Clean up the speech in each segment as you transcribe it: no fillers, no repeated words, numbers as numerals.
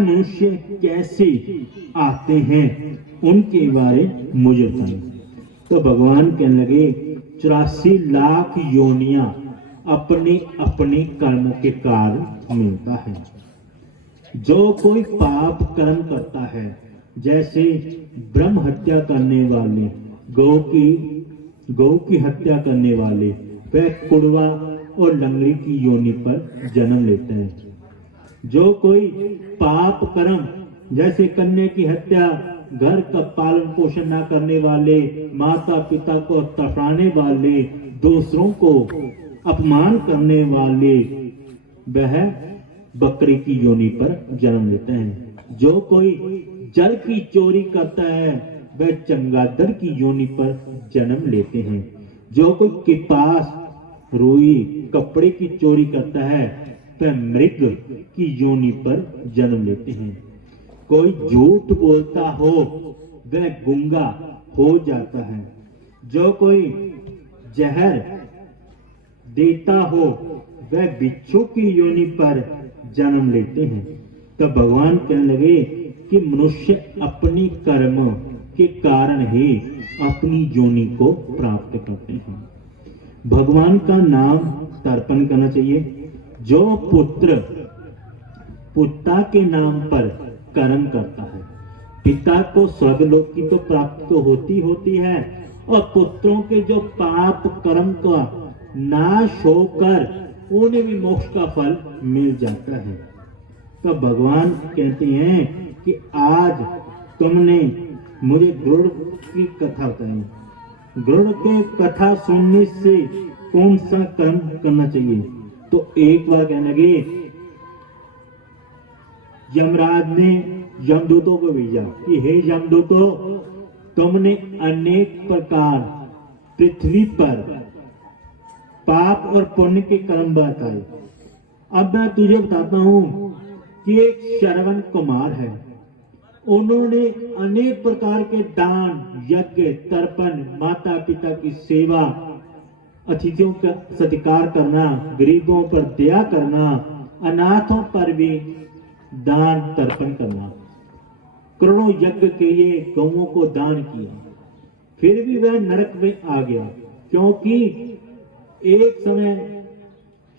मनुष्य कैसे आते हैं उनके बारे मुझे बताएं। तो भगवान कहने लगे 84 लाख योनियां अपने अपने कर्मों के कारण मिलता है। जो कोई पाप कर्म करता है, जैसे ब्रह्म हत्या करने वाले, गौ की हत्या करने वाले, वह कुड़वा और लंगड़ी की योनि पर जन्म लेते हैं। जो कोई पाप कर्म जैसे कन्या की हत्या, घर का पालन पोषण न करने वाले, माता पिता को तड़पाने वाले, दूसरों को अपमान करने वाले, वह बकरी की योनि पर जन्म लेते हैं। जो कोई जल की चोरी करता है, वह चमगादड़ की योनि पर जन्म लेते हैं। जो कोई कृपास, रुई, कपड़े की चोरी करता है, वह मृग की योनि पर जन्म लेते हैं। कोई झूठ बोलता हो, वह गूंगा हो जाता है। जो कोई जहर देता हो, वह बिच्छू की योनि पर जन्म लेते हैं। तब भगवान कहने लगे कि मनुष्य अपनी कर्म के कारण ही अपनी योनि को प्राप्त करते हैं। भगवान का नाम तर्पण करना चाहिए। जो पुत्र पिता के नाम पर कर्म करता है, पिता को स्वर्गलोक की तो प्राप्ति तो होती है, और पुत्रों के जो पाप कर्म का नाश होकर उन्हें भी मोक्ष का फल मिल जाता है। तो भगवान कहते हैं कि आज तुमने मुझे गरुड़ की कथा बताई। गरुड़ के कथा सुनने से कौन सा कर्म करना चाहिए? तो एक बार कहने लगे, यमराज ने यमदूतों को भेजा कि हे यमदूतों, तुमने अनेक प्रकार पृथ्वी पर पाप और पुण्य के कर्म बताए। अब मैं तुझे बताता हूं कि एक श्रवण कुमार है, उन्होंने अनेक प्रकार के दान, यज्ञ, तर्पण, माता पिता की सेवा, अतिथियों का सत्कार करना, गरीबों पर दया करना, अनाथों पर भी दान तर्पण करना, करोड़ों यज्ञ किए, गौओं को दान किया। फिर भी वह नरक में आ गया, क्योंकि एक समय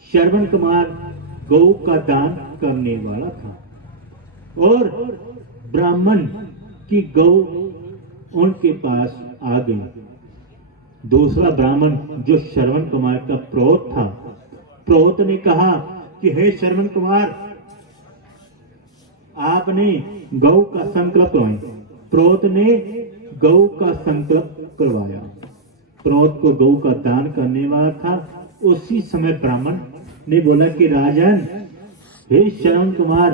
श्रवण कुमार गौ का दान करने वाला था और ब्राह्मण की गौ उनके पास आ गई। दूसरा ब्राह्मण जो श्रवण कुमार का प्रोत था, प्रोत ने कहा कि हे श्रवण कुमार, आपने गौ का संकल्प करवाया। प्रोत ने गौ का संकल्प करवाया। प्रोत को गौ का दान करने वाला था। उसी समय ब्राह्मण ने बोला कि राजन, हे श्रवण कुमार,